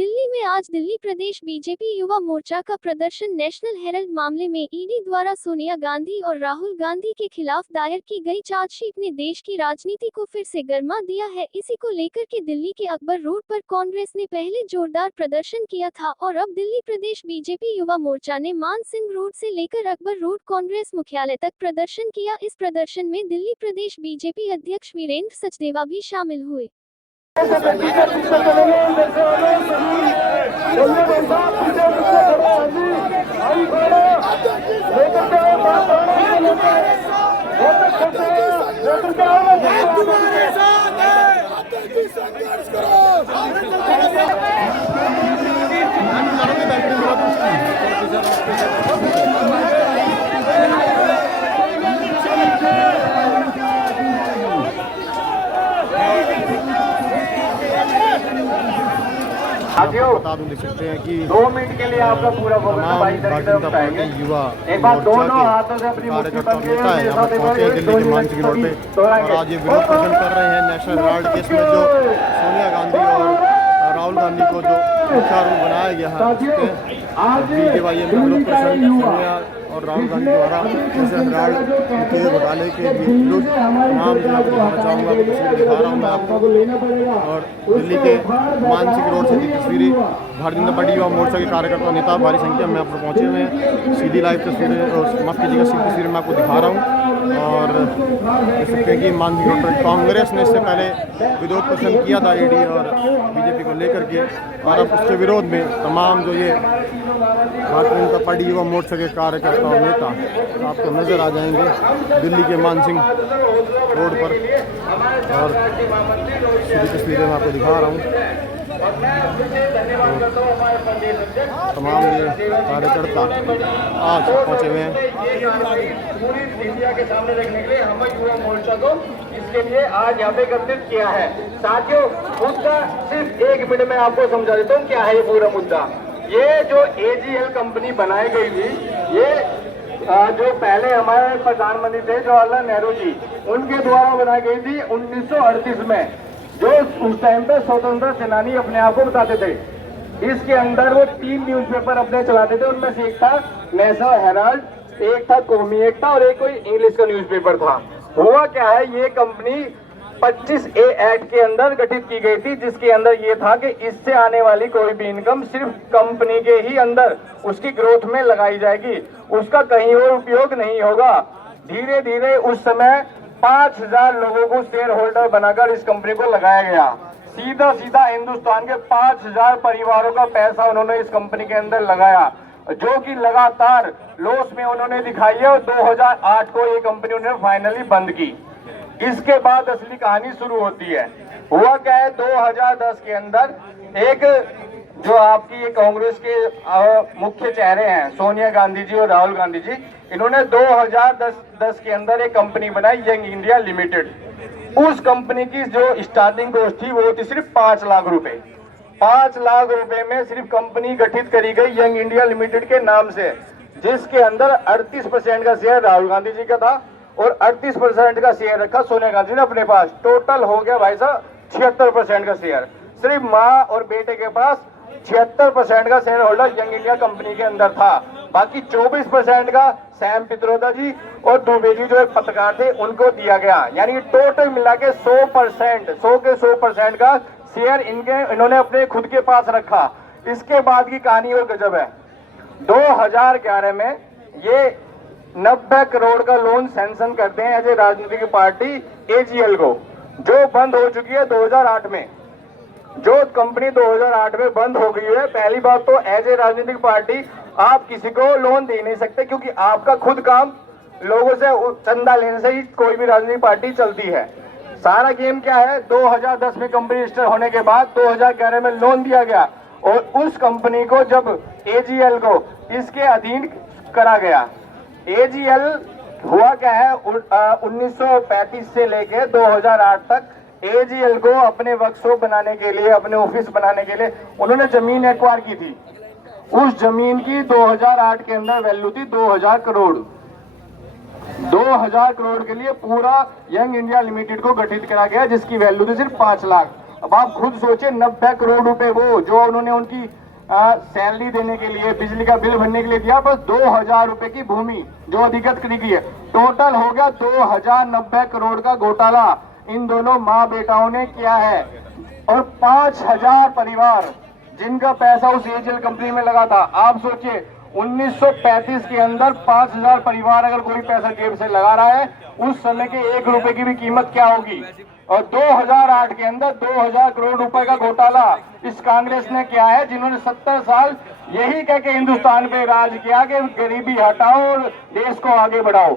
दिल्ली में आज दिल्ली प्रदेश बीजेपी युवा मोर्चा का प्रदर्शन। नेशनल हेराल्ड मामले में ईडी द्वारा सोनिया गांधी और राहुल गांधी के खिलाफ दायर की गई चार्जशीट ने देश की राजनीति को फिर से गरमा दिया है। इसी को लेकर के दिल्ली के अकबर रोड पर कांग्रेस ने पहले जोरदार प्रदर्शन किया था और अब दिल्ली प्रदेश बीजेपी युवा मोर्चा ने मान सिंह रोड से लेकर अकबर रोड कांग्रेस मुख्यालय तक प्रदर्शन किया। इस प्रदर्शन में दिल्ली प्रदेश बीजेपी अध्यक्ष वीरेंद्र सचदेवा भी शामिल हुए। बता दूं, देख सकते हैं कि 2 मिनट के लिए आपका पूरा भारतीय जनता पार्टी युवा एक बार दोनों मोर्चा हाथों से अपनी कार्यकर्ता नेता है यहाँ पर पहुंचे हैं दिल्ली के मानसिंह रोड पे और आज ये विरोध प्रदर्शन कर रहे हैं नेशनल हेराल्ड केस में जो सोनिया गांधी और राहुल गांधी को जो मुख्य आरोपी बनाया गया है। बीजेवाईएम का विरोध प्रदर्शन सोनिया और राहुल गांधी द्वारा नेशनल हेराल्ड के घोटाले के विरुद्ध तमाम जगह को दिखाना चाहूँगा। तस्वीरें दिखा रहा हूँ मैं आपको और दिल्ली के मानसिंह रोड से की तस्वीरें भारतीय जनता पार्टी युवा मोर्चा के कार्यकर्ता नेता भारी संख्या में यहाँ पर पहुँचे हुए हैं। सीधी लाइव तस्वीरें माफ़ कीजिएगा, सीधी तस्वीरें मैं आपको दिखा रहा हूँ और देख सकते हैं कि मानसिंह रोड पर कांग्रेस ने इससे पहले विरोध प्रदर्शन किया था ईडी और बीजेपी को लेकर के और अब उसके विरोध में तमाम जो ये भारतीय जनता पार्टी युवा मोर्चा के कार्यकर्ता और नेता आपको नजर आ जाएंगे दिल्ली के मानसिंह रोड पर और सीधी तस्वीरें मैं आपको दिखा रहा हूँ। तमाम ये कार्यकर्ता आज पहुंचे हुए हैं पूरी इंडिया के सामने रखने के लिए हम युवा मोर्चा को इसके लिए आज यहाँ पे एकत्रित किया है। साथियों, मुद्दा सिर्फ 1 मिनट में आपको समझा देता हूँ क्या है ये पूरा मुद्दा। ये जो AGL कंपनी बनाई गई थी, ये जो पहले हमारे प्रधानमंत्री थे जवाहरलाल नेहरू जी, उनके द्वारा बनाई गई थी 1938 में, जो उस टाइम पे स्वतंत्रता सेनानी अपने आप को बताते थे। इसके अंदर वो 3 न्यूज़पेपर अपने चलाते थे, उनमें से एक था नेशनल हेराल्ड, एक था कौमी एकता और एक कोई इंग्लिश का न्यूज़पेपर था। हुआ क्या है, ये कंपनी 25A एक्ट के अंदर गठित की गई थी, जिसके अंदर ये था कि इससे आने वाली कोई भी इनकम सिर्फ कंपनी के ही अंदर उसकी ग्रोथ में लगाई जाएगी, उसका कहीं और उपयोग नहीं होगा। धीरे धीरे उस समय 5000 लोगों को शेयर होल्डर बनाकर इस कंपनी को लगाया गया। सीधा सीधा हिंदुस्तान के 5000 परिवारों का पैसा उन्होंने इस कंपनी के अंदर लगाया, जो कि लगातार लॉस में उन्होंने दिखाई है और 2008 को ये कंपनी उन्होंने फाइनली बंद की। इसके बाद असली कहानी शुरू होती है। हुआ क्या है, 2010 के अंदर एक जो आपकी ये कांग्रेस के मुख्य चेहरे हैं सोनिया गांधी जी और राहुल गांधी जी, इन्होंने 2010 के अंदर एक कंपनी बनाई यंग इंडिया लिमिटेड। उस कंपनी की जो स्टार्टिंग कॉस्ट थी वो थी सिर्फ 5 लाख रुपए। 5 लाख रुपए में सिर्फ कंपनी गठित करी गई यंग इंडिया लिमिटेड के नाम से, जिसके अंदर 38% का शेयर राहुल गांधी जी का था और 38% का शेयर रखा सोनिया गांधी ने अपने पास। टोटल हो गया भाई साहब 76% का शेयर। सिर्फ माँ और बेटे के पास 76% का share holder young India company के अंदर था। बाकी 24% का सैम पित्रोदा जी और दुबे जी जो एक पत्रकार थे उनको दिया गया। यानी टोटल मिला के 100% का शेयर इन्होंने अपने खुद के पास रखा। इसके बाद की कहानी और गजब है। 2011 में ये 90 करोड़ का लोन सैंक्शन करते हैं एज ए राजनीतिक पार्टी AGL को, जो बंद हो चुकी है 2008 में। जो कंपनी 2008 में बंद हो गई है, पहली बात तो एज ए राजनीतिक पार्टी आप किसी को लोन दे नहीं सकते, क्योंकि आपका खुद काम लोगों से चंदा लेने से ही कोई भी राजनीतिक पार्टी चलती है। सारा गेम क्या है, 2010 में कंपनी रजिस्टर होने के बाद 2011 में लोन दिया गया और उस कंपनी को जब AGL को इसके अधीन करा गया। AGL हुआ क्या है, 1935 से लेके 2008 तक AGL को अपने वर्कशॉप बनाने के लिए, अपने ऑफिस बनाने के लिए उन्होंने जमीन एक्वायर की थी। उस जमीन की 2008 के अंदर वैल्यू थी 2000 करोड़। 2000 करोड़ के लिए पूरा यंग इंडिया लिमिटेड को गठित करा गया, जिसकी वैल्यू थी सिर्फ 5 लाख। अब आप खुद सोचे 90 करोड़ रुपए वो जो उन्होंने उनकी सैलरी देने के लिए, बिजली का बिल भरने के लिए दिया, बस 2000 रुपए की भूमि जो अधिगत करी गई है। टोटल हो गया 2090 करोड़ का घोटाला इन दोनों माँ बेटाओं ने किया है। और 5000 परिवार जिनका पैसा उस एजेल कंपनी में लगा था। आप सोचिए 1935 के अंदर 5000 परिवार अगर कोई पैसा जेब से लगा रहा है, उस समय के 1 रुपए की भी कीमत क्या होगी। और 2008 के अंदर 2000 करोड़ रुपए का घोटाला इस कांग्रेस ने किया है, जिन्होंने 70 साल यही कह के हिंदुस्तान पे राज किया कि गरीबी हटाओ और देश को आगे बढ़ाओ।